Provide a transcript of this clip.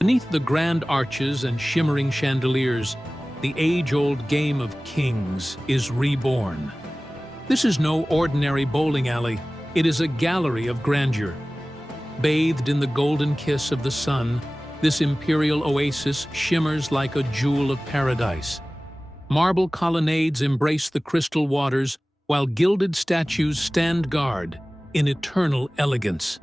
Beneath the grand arches and shimmering chandeliers, the age-old game of kings is reborn. This is no ordinary bowling alley, it is a gallery of grandeur. Bathed in the golden kiss of the sun, this imperial oasis shimmers like a jewel of paradise. Marble colonnades embrace the crystal waters, while gilded statues stand guard in eternal elegance.